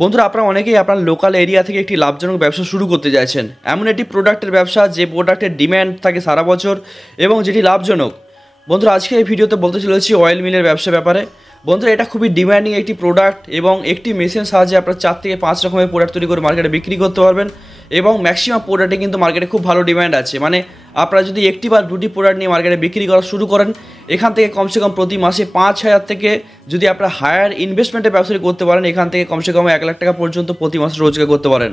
বন্ধুরা, আপনারা অনেকেই আপনার লোকাল এরিয়া থেকে একটি লাভজনক ব্যবসা শুরু করতে চাইছেন। এমন একটি প্রোডাক্টের ব্যবসা যে প্রোডাক্টের ডিম্যান্ড থাকে সারা বছর এবং যেটি লাভজনক। বন্ধুরা, আজকে এই ভিডিওতে বলতে চলেছি অয়েল মিলের ব্যবসার ব্যাপারে। বন্ধুরা, এটা খুবই ডিম্যান্ডিং একটি প্রোডাক্ট এবং একটি মেশিন সাহায্যে আপনার 4 থেকে 5 রকমের প্রোডাক্ট তৈরি করে মার্কেটে বিক্রি করতে পারবেন এবং ম্যাক্সিমাম প্রোডাক্টে কিন্তু মার্কেটে খুব ভালো ডিম্যান্ড আছে। মানে আপনারা যদি একটি বা দুটি প্রোডাক্ট নিয়ে মার্কেটে বিক্রি করা শুরু করেন, এখান থেকে কমসে কম প্রতি মাসে 5,000 থেকে, যদি আপনারা হায়ার ইনভেস্টমেন্টের ব্যবসাটি করতে পারেন, এখান থেকে কমসে কম 1 লাখ টাকা পর্যন্ত প্রতি মাসে রোজগার করতে পারেন।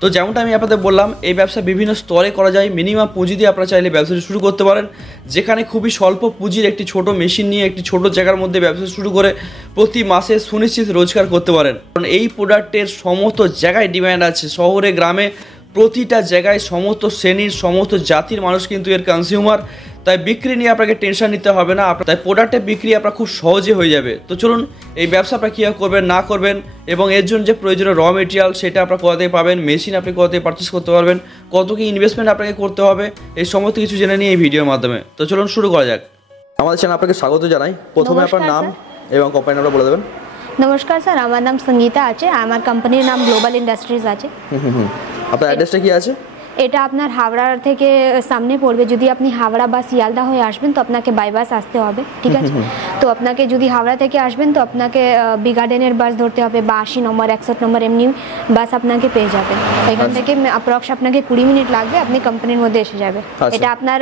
তো যেমনটা আমি আপনাদের বললাম, এই ব্যবসা বিভিন্ন স্তরে করা যায়। মিনিমাম পুঁজি দিয়ে আপনারা চাইলে ব্যবসাটি শুরু করতে পারেন, যেখানে খুবই স্বল্প পুঁজির একটি ছোট মেশিন নিয়ে একটি ছোট জায়গার মধ্যে ব্যবসা শুরু করে প্রতি মাসে সুনিশ্চিত রোজগার করতে পারেন। কারণ এই প্রোডাক্টের সমস্ত জায়গায় ডিমান্ড আছে, শহরে গ্রামে প্রতিটা জায়গায় সমস্ত শ্রেণীর সমস্ত জাতির মানুষ কিন্তু এর কনজিউমার। তাই বিক্রি নিয়ে আপনাকে টেনশন নিতে হবে না, তাই প্রোডাক্টের বিক্রি আপনার খুব সহজে হয়ে যাবে। তো চলুন, এই ব্যবসা আপনারা কীভাবে করবেন না করবেন এবং এর জন্য যে প্রয়োজনীয় র মেটেরিয়াল সেটা আপনারা কোথা থেকে পাবেন, মেশিন আপনি কোথা থেকে পারচেস করতে পারবেন, কত কি ইনভেস্টমেন্ট আপনাকে করতে হবে, এই সমস্ত কিছু জেনে নিয়ে এই ভিডিওর মাধ্যমে। তো চলুন শুরু করা যাক। আমাদের চ্যানেল আপনাকে স্বাগত জানাই। প্রথমে আপনার নাম এবং কোম্পানির নামটা বলে দেবেন। নমস্কার স্যার, আমার নাম সঙ্গীতা আছে, আমার কোম্পানির নাম গ্লোবাল ইন্ডাস্ট্রিজ আছে। আপনার অ্যাড্রেসটা কি আছে? এটা আপনার হাওড়া থেকে সামনে পড়বে। যদি আপনি হাওড়া বা শিয়ালদা হয়ে আসবেন তো আপনাকে বাই বাস আসতে হবে, ঠিক আছে? তো আপনাকে যদি হাওড়া থেকে আসবেন তো আপনাকে বি গার্ডেনের বাস ধরতে হবে বা 80 নম্বর 61 নম্বর এমনি বাস আপনাকে পেয়ে যাবেন। এখান থেকে অ্যাপ্রক্স আপনাকে 20 মিনিট লাগবে, আপনি কোম্পানির মধ্যে এসে যাবে। এটা আপনার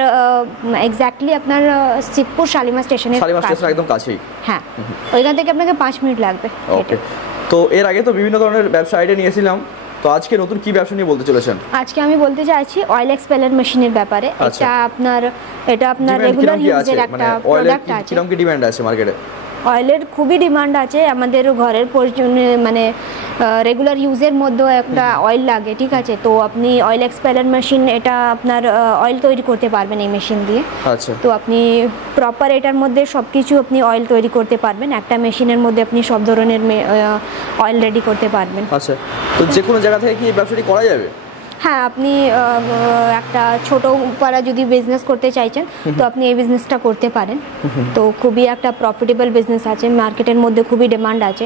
এক্স্যাক্টলি আপনার শিবপুর শালিমার স্টেশনের একদম কাছেই। হ্যাঁ, ওইখান থেকে আপনাকে 5 মিনিট লাগবে। ওকে। তো এর আগে তো বিভিন্ন ধরনের ব্যবসা আইডিয়া নিয়েছিলাম, তো আজকে নতুন কি ব্যবসা নিয়ে বলতে চলেছেন? আজকে আমি বলতে চাইছি অয়েল এক্সপেলার মেশিনের ব্যাপারে। এটা আপনার রেগুলার ইউজের একটা প্রোডাক্ট আছে। কিরকম কি ডিমান্ড আছে মার্কেটে? অয়েলের খুবই ডিমান্ড আছে। আমাদের ঘরের প্রয়োজনে মানে রেগুলার ইউজের মধ্যে একটা অয়েল লাগে, ঠিক আছে? তো আপনি অয়েল এক্সপেলার মেশিন, এটা আপনার অয়েল তৈরি করতে পারবেন এই মেশিন দিয়ে। আচ্ছা। তো আপনি প্রপার এটার মধ্যে সব কিছু আপনি অয়েল তৈরি করতে পারবেন। একটা মেশিনের মধ্যে আপনি সব ধরনের অয়েল রেডি করতে পারবেন। আচ্ছা, তো যে কোনো জায়গা থেকে কি এই ব্যবসাটি করা যাবে? হ্যাঁ, আপনি একটা ছোট পারা যদি বিজনেস করতে চাইছেন তো আপনি এই বিজনেসটা করতে পারেন। তো খুবই একটা প্রফিটেবল বিজনেস আছে, মার্কেটের মধ্যে খুবই ডিমান্ড আছে।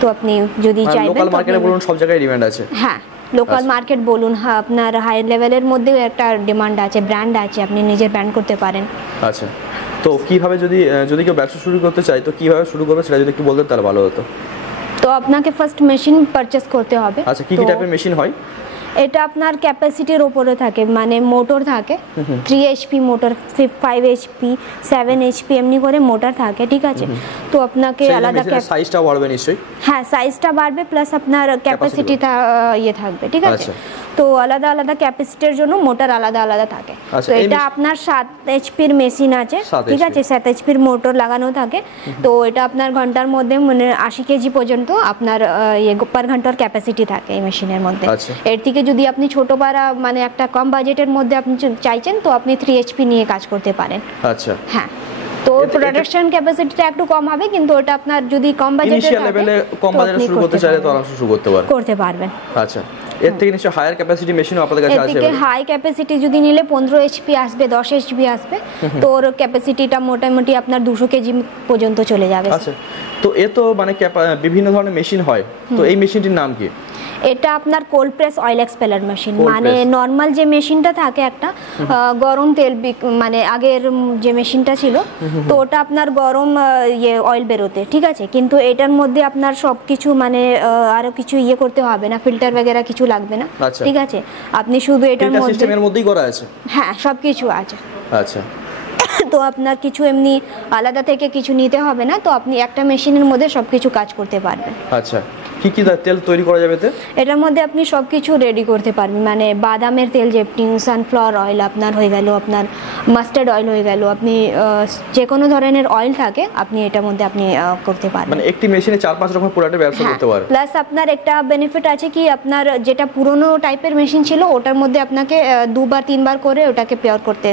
তো আপনি যদি চাইবেন, লোকাল মার্কেটে বলুন সব জায়গায় ডিমান্ড আছে। হ্যাঁ, লোকাল মার্কেট বলুন, হ্যাঁ আপনার হাই লেভেলের মধ্যেও একটা ডিমান্ড আছে, ব্র্যান্ড আছে, আপনি নিজের ব্র্যান্ড করতে পারেন। আচ্ছা, তো কিভাবে যদি কেউ ব্যবসা শুরু করতে চায় তো কিভাবে শুরু করবে সেটা যদি একটু বলতেন তাহলে ভালো হতো। তো আপনাকে ফার্স্ট মেশিন পারচেস করতে হবে। আচ্ছা, কি টাইপের মেশিন হয়? এটা আপনার ক্যাপাসিটির উপরে থাকে, মানে মোটর থাকে 3 HP মোটর, 5 HP, 7 HP এমনি করে মোটর থাকে, ঠিক আছে? তো আপনাকে আলাদা সাইজটা বাড়বে নিশ্চয়ই। হ্যাঁ, সাইজটা বাড়বে প্লাস আপনার ক্যাপাসিটিটা ইয়ে থাকবে, ঠিক আছে? তো আলাদা আলাদা ক্যাপাসিটির জন্য মোটর আলাদা আলাদা থাকে। তো এটা আপনার 7 HP এর মেশিন আছে, ঠিক আছে? 7 HP এর মোটর লাগানো থাকে। তো এটা আপনার ঘন্টার মধ্যে মানে 80 কেজি পর্যন্ত আপনার পার ঘন্টার ক্যাপাসিটি থাকে এই মেশিনের মধ্যে। এর থেকে যদি আপনি ছোট পারা মানে একটা কম বাজেটের মধ্যে আপনি চাইছেন তো আপনি 3 HP নিয়ে কাজ করতে পারেন। আচ্ছা। হ্যাঁ, তো প্রোডাকশন ক্যাপাসিটিটা একটু কম হবে, কিন্তু ওটা আপনার যদি কম বাজেটের লেভেলে কম বাজেটে শুরু করতে চাইলে তো আরামসে শুরু করতে পারবেন। আচ্ছা, এর থেকে নিশ্চয়ই হায়ার ক্যাপাসিটি মেশিনও আপনাদের কাছে আছে। এর থেকে হাই ক্যাপাসিটি যদি নিলে 15 HP আসবে, 10 HP আসবে, তো ওর ক্যাপাসিটিটা মোটামুটি আপনার 200 কেজি পর্যন্ত চলে যাবে। আচ্ছা, তো এ তো মানে বিভিন্ন ধরনের মেশিন হয়, তো এই মেশিনটির নাম কি? এটা আপনার cold press oil expeller machine. মানে নর্মাল যে মেশিনটা থাকে একটা গরম তেল, মানে আগের যে মেশিনটা ছিল তো ওটা আপনার গরম অয়েল বেরোতে, ঠিক আছে? কিন্তু এটার মধ্যে আপনার সবকিছু মানে আরো কিছু করতে হবে না, ফিল্টার वगैरह কিছু লাগবে না, ঠিক আছে? আপনি শুধু এটার মধ্যে সিস্টেমের মধ্যেই করা আছে। হ্যাঁ, সবকিছু আছে। আচ্ছা, তো আপনার কিছু এমনি আলাদা থেকে কিছু নিতে হবে না, তো আপনি একটা মেশিনের মধ্যে সবকিছু কাজ করতে পারবেন। আচ্ছা, কি কি তেল তৈরি করা যাবে? এটার মধ্যে আপনি সবকিছু রেডি করতে পারবেন, মানে বাদামের তেল, যেমনি সানফ্লাওয়ার অয়েল আপনার হয়ে গেল, আপনার মাস্টার্ড অয়েল হয়ে গেল, আপনি যে কোনো ধরনের অয়েল থাকে আপনি এটার মধ্যে আপনি করতে পারবেন। মানে একটি মেশিনে 4-5 রকমের প্রোডাক্টের ব্যবসা করতে পারবেন। প্লাস আপনার একটা বেনিফিট আছে কি, আপনার যেটা পুরনো টাইপের মেশিন ছিল ওটার মধ্যে আপনাকে 2-3 বার করে ওটাকে পিওর করতে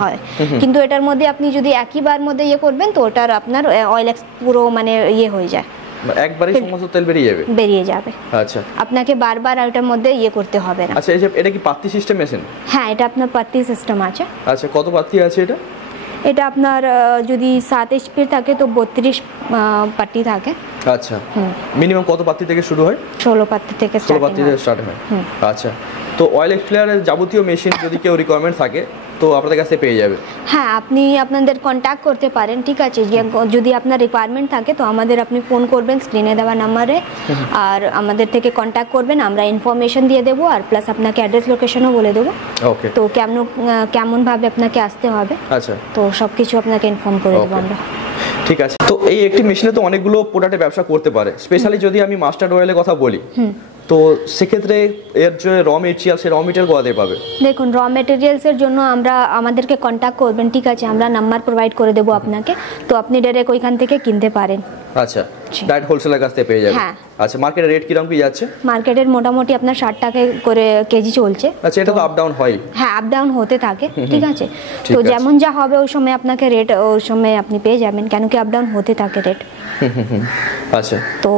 হয়, কিন্তু এটার মধ্যে আপনি যদি একইবার মধ্যে করবেন তো ওটার আপনার অয়েল পুরো মানে হয়ে যায়, একবারই সমস্ত তেল বেরিয়ে যাবে। আচ্ছা, আপনাকে বারবার ওটার মধ্যে করতে হবে না। আচ্ছা, এটা কি পাত্তি সিস্টেম মেশিন? হ্যাঁ, এটা আপনার পাত্তি সিস্টেম আছে। আচ্ছা, কত পাত্তি আছে এটা? এটা আপনার যদি 7 HP থাকে তো 32 পাত্তি থাকে। আচ্ছা, মিনিমাম কত পাত্তি থেকে শুরু হয়? 16 পাত্তি থেকে স্টার্ট হয়। আচ্ছা, তো অয়েল এক্সপ্লেয়ারের যাবতীয় মেশিন যদি কেউ রিকোয়ারমেন্ট থাকে তো আপনাদের কাছে পেয়ে যাবে? হ্যাঁ, আপনি আপনাদের কন্ট্যাক্ট করতে পারেন, ঠিক আছে। যদি আপনার রিকোয়ারমেন্ট থাকে তো আমাদের আপনি ফোন করবেন স্ক্রিনে দেওয়া নাম্বারে, আর আমাদের থেকে কন্ট্যাক্ট করবেন, আমরা ইনফরমেশন দিয়ে দেবো, আর প্লাস আপনাকে অ্যাড্রেস লোকেশনও বলে দেবো। ওকে, তো কেমনভাবে আপনাকে আসতে হবে, আচ্ছা, তো সব কিছু আপনাকে ইনফর্ম করে দেবো আমরা। ঠিক আছে। তো এই একটি মেশিনে তো অনেকগুলো প্রোডাক্টের ব্যবসা করতে পারে, স্পেশালি যদি আমি মাস্টার্ড অয়েলের কথা বলি, তো সেক্ষেত্রে এর যে র মেটেরিয়াল, সে র মেটেরিয়াল কোথা থেকে পাবে? দেখুন, র মেটেরিয়ালসের জন্য আমাদেরকে কন্ট্যাক্ট করবেন, ঠিক আছে। আমরা নাম্বার প্রোভাইড করে দেবো আপনাকে, তো আপনি ডাইরেক্ট ওইখান থেকে কিনতে পারেন। আচ্ছা, ডাইরেক্ট হোলসেলের কাছ থেকে পেয়ে যাবেন। হ্যাঁ। আচ্ছা, মার্কেটের রেট কিরকম কি যাচ্ছে? মার্কেটের মোটামুটি আপনার 60 টাকা করে কেজি চলছে। আচ্ছা, এটা তো আপ ডাউন হয়? হ্যাঁ, আপ ডাউন হতে থাকে, ঠিক আছে। তো যেমন যা হবে ওই সময় আপনাকে রেট ওই সময় আপনি পেয়ে যাবেন, কেন কি আপ ডাউন হতে থাকে রেট। আচ্ছা, তো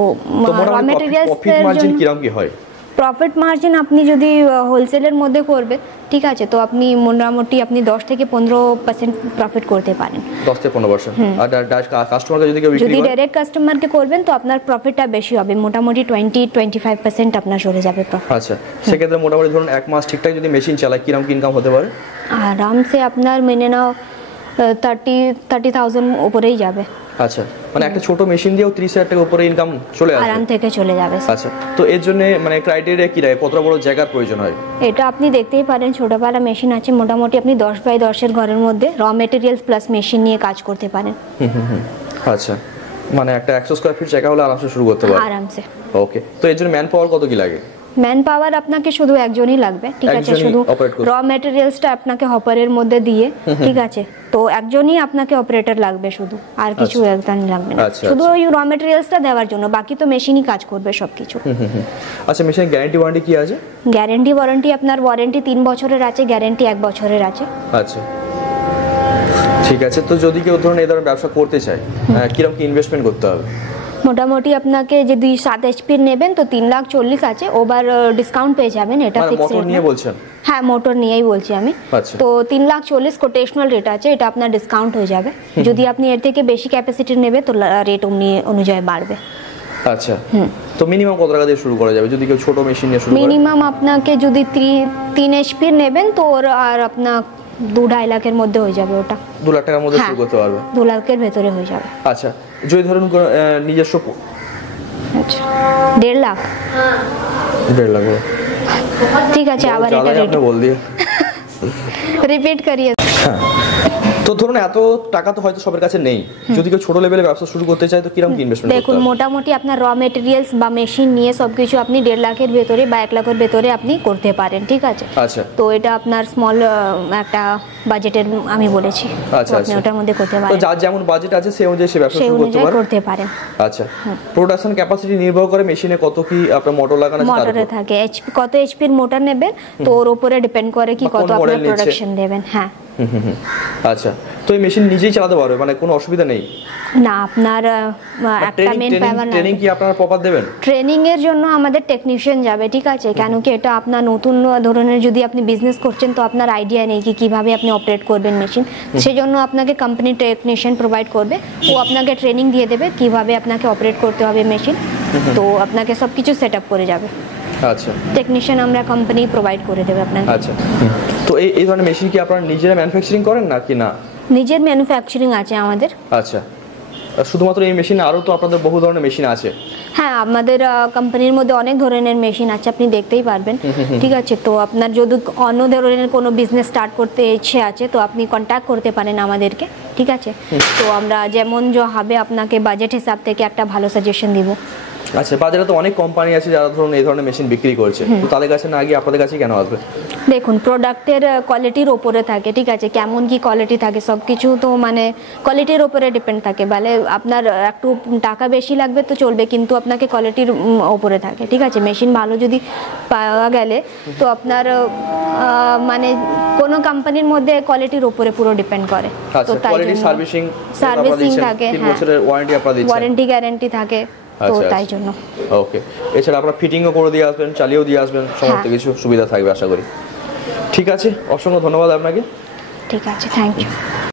র মেটেরিয়ালস প্রফিট মার্জিন কিরকম কি হয়? প্রফিট মার্জিন আপনি যদি হোলসেলের মধ্যে করবেন, ঠিক আছে, তো আপনি মোটামুটি আপনি 10 থেকে 15% প্রফিট করতে পারেন। 10 থেকে 15%। আর কাস্টমারকে যদি কেউ বিক্রি যদি ডাইরেক্ট কাস্টমারকে করবেন তো আপনার প্রফিটটা বেশি হবে, মোটামুটি 20-25% আপনার চলে যাবে প্রফিট। আচ্ছা, সেক্ষেত্রে মোটামুটি ধরুন 1 মাস ঠিকঠাক যদি মেশিন চালায় কিরকম ইনকাম হতে পারে? আরামসে আপনার মেনে নাও 30,000 উপরেই যাবে। আচ্ছা, মানে একটা ছোট মেশিন দিয়েও 30,000 টাকা উপরে ইনকাম চলে আসবে? আরাম থেকে চলে যাবে। আচ্ছা, তো এর জন্য মানে ক্রাইটেরিয়া কি রাখে, কতটা বড় জায়গার প্রয়োজন হয়? এটা আপনি দেখতেই পারেন, ছোটবেলা মেশিন আছে, মোটামুটি আপনি 10x10 এর ঘরের মধ্যে র মেটেরিয়ালস প্লাস মেশিন নিয়ে কাজ করতে পারেন। আচ্ছা, মানে একটা 100 স্কয়ার ফিট জায়গা হলে আরামসে শুরু করতে পারবেন? আরামসে। ওকে, তো এর জন্য ম্যান পাওয়ার কত কি লাগে? ম্যান পাওয়ার আপনাকে শুধু একজনই লাগবে, ঠিক আছে। শুধু র মেটেরিয়ালসটা আপনাকে হপারের মধ্যে দিয়ে, ঠিক আছে, তো একজনই আপনাকে অপারেটর লাগবে শুধু, আর কিছু একদম লাগবে না। শুধু ওই র মেটেরিয়ালসটা দেওয়ার জন্য, বাকি তো মেশিনই কাজ করবে সবকিছু। আচ্ছা, মেশিনের গ্যারান্টি ওয়ারেন্টি কি আছে? গ্যারান্টি ওয়ারেন্টি আপনার ওয়ারেন্টি 3 বছরের আছে, গ্যারান্টি 1 বছরের আছে। আচ্ছা, ঠিক আছে। তো যদি কেউ ধরুন এই ধরনের ব্যবসা করতে চায়, কিরকম কি ইনভেস্টমেন্ট করতে হবে? মোটামুটি আপনাকে যদি 7 এইচপির নেবেন তো 3,40,000 আছে, ওভার ডিসকাউন্ট পেয়ে যাবেন। এটা ফিক্স রেট। মোটর নিয়ে বলছেন? হ্যাঁ, মোটর নিয়েই বলছি আমি। তো 3,40,000 কোটেশনাল রেট আছে, এটা আপনার ডিসকাউন্ট হয়ে যাবে। যদি আপনি এর থেকে বেশি ক্যাপাসিটির নেবে তো রেট অনুযায়ী বাড়বে। আচ্ছা, তো মিনিমাম কত টাকা দিয়ে শুরু করা যাবে যদি কেউ ছোট মেশিন নিয়ে শুরু করে? মিনিমাম আপনাকে যদি 3 এইচপির নেবেন তো ওর আর আপনার 2-2.5 লাখের মধ্যে হয়ে যাবে। ওটা 2 লাখ টাকার মধ্যে শুরু করতে পারবে? 2 লাখের ভেতরে হয়ে যাবে। আচ্ছা, যদি ধরুন নিজস্ব, আচ্ছা, 1.5 লাখ। 1.5 লাখ, ঠিক আছে। আবার এটা আপনি বল দিয়ে রিপিট করিয়ে। তো ধরুন এত টাকা তো হয়তো সবার কাছে নেই, যদি কেউ ছোট লেভেলে ব্যবসা শুরু করতে চায় তো কিরকম ইনভেস্টমেন্ট? দেখুন, মোটামুটি আপনার র মেটেরিয়ালস বা মেশিন নিয়ে সবকিছু আপনি 1.5 লাখের ভেতরে বা 1 লাখের ভেতরে আপনি করতে পারেন, ঠিক আছে। আচ্ছা, তো এটা আপনার স্মল একটা বাজেটের আমি বলেছি। আচ্ছা, আপনি ওটার মধ্যে করতে পারেন, তো যার যেমন বাজেট আছে সেই অনুযায়ী সে ব্যবসা শুরু করতে পারেন। আচ্ছা, প্রোডাকশন ক্যাপাসিটি নির্ভর করে মেশিনে কত কি আপনার মোটর লাগানো আছে? মোটরে থাকে কত এইচপির মোটর নেবেন তো ওর উপরে ডিপেন্ড করে কি কত আপনি প্রোডাকশন দেবেন। হ্যাঁ। আচ্ছা, তো এই মেশিন নিজেই চালাতে পারবে, মানে কোনো অসুবিধা নেই? না, আপনার একটা মেন পাওয়ার ট্রেনিং কি আপনারা প্রপার দেবেন? ট্রেনিং এর জন্য আমাদের টেকনিশিয়ান যাবে, ঠিক আছে। কেন কি এটা আপনার নতুন ধরনের, যদি আপনি বিজনেস করছেন তো আপনার আইডিয়া নেই কি কিভাবে আপনি অপারেট করবেন মেশিন, সেজন্য আপনাকে কোম্পানি টেকনিশিয়ান প্রোভাইড করবে। ও আপনাকে ট্রেনিং দিয়ে দেবে কিভাবে আপনাকে অপারেট করতে হবে মেশিন, তো আপনাকে সবকিছু সেটআপ করে যাবে। আচ্ছা, টেকনিশিয়ান আমরা কোম্পানি প্রোভাইড করে দেবে আপনাকে। আচ্ছা, তো এই ধরনের মেশিন কি আপনারা নিজেরা ম্যানুফ্যাকচারিং করেন নাকি না? নিজের ম্যানুফ্যাকচারিং আছে আমাদের। আচ্ছা, শুধুমাত্র এই মেশিন, আরও তো আপনাদের বহু ধরনের মেশিন আছে? হ্যাঁ, আমাদের কোম্পানির মধ্যে অনেক ধরনের মেশিন আছে, আপনি দেখতেই পারবেন, ঠিক আছে। তো আপনার যদি অন্য ধরনের কোনো বিজনেস স্টার্ট করতে ইচ্ছে আছে তো আপনি কন্ট্যাক্ট করতে পারেন আমাদেরকে, ঠিক আছে। তো আমরা যেমন হবে আপনাকে বাজেট হিসাব থেকে একটা ভালো সাজেশন দিব। আচ্ছা, বাজারে তো অনেক কোম্পানি আছে যারা ধরুন এই ধরনের মেশিন বিক্রি করছে, তো তাদের কাছে না গিয়ে আপনাদের কাছে কেন আসবে? দেখুন, প্রোডাক্টের কোয়ালিটির ওপরে থাকে, ঠিক আছে। কেমন কি কোয়ালিটি থাকে সব কিছু তো মানে কোয়ালিটির ওপরে ডিপেন্ড থাকে। বলে আপনার একটু টাকা বেশি লাগবে তো চলবে, কিন্তু আপনাকে কোয়ালিটির ওপরে থাকে, ঠিক আছে। মেশিন ভালো যদি পাওয়া গেলে তো আপনার মানে কোনো কোম্পানির মধ্যে কোয়ালিটির ওপরে পুরো ডিপেন্ড করে। তো তাই সার্ভিসিং থাকে, 3 বছরের ওয়ারেন্টি আপনারা দিচ্ছেন? ওয়ারেন্টি গ্যারান্টি থাকে, তো তাই জন্য। ওকে, এছাড়া আপনারা ফিটিংও করে দিয়ে আসবেন, চালিয়েও দিয়ে আসবেন, সমস্ত কিছু সুবিধা থাকবে আশা করি। ঠিক আছে, অসংখ্য ধন্যবাদ আপনাকে। ঠিক আছে, থ্যাংক ইউ।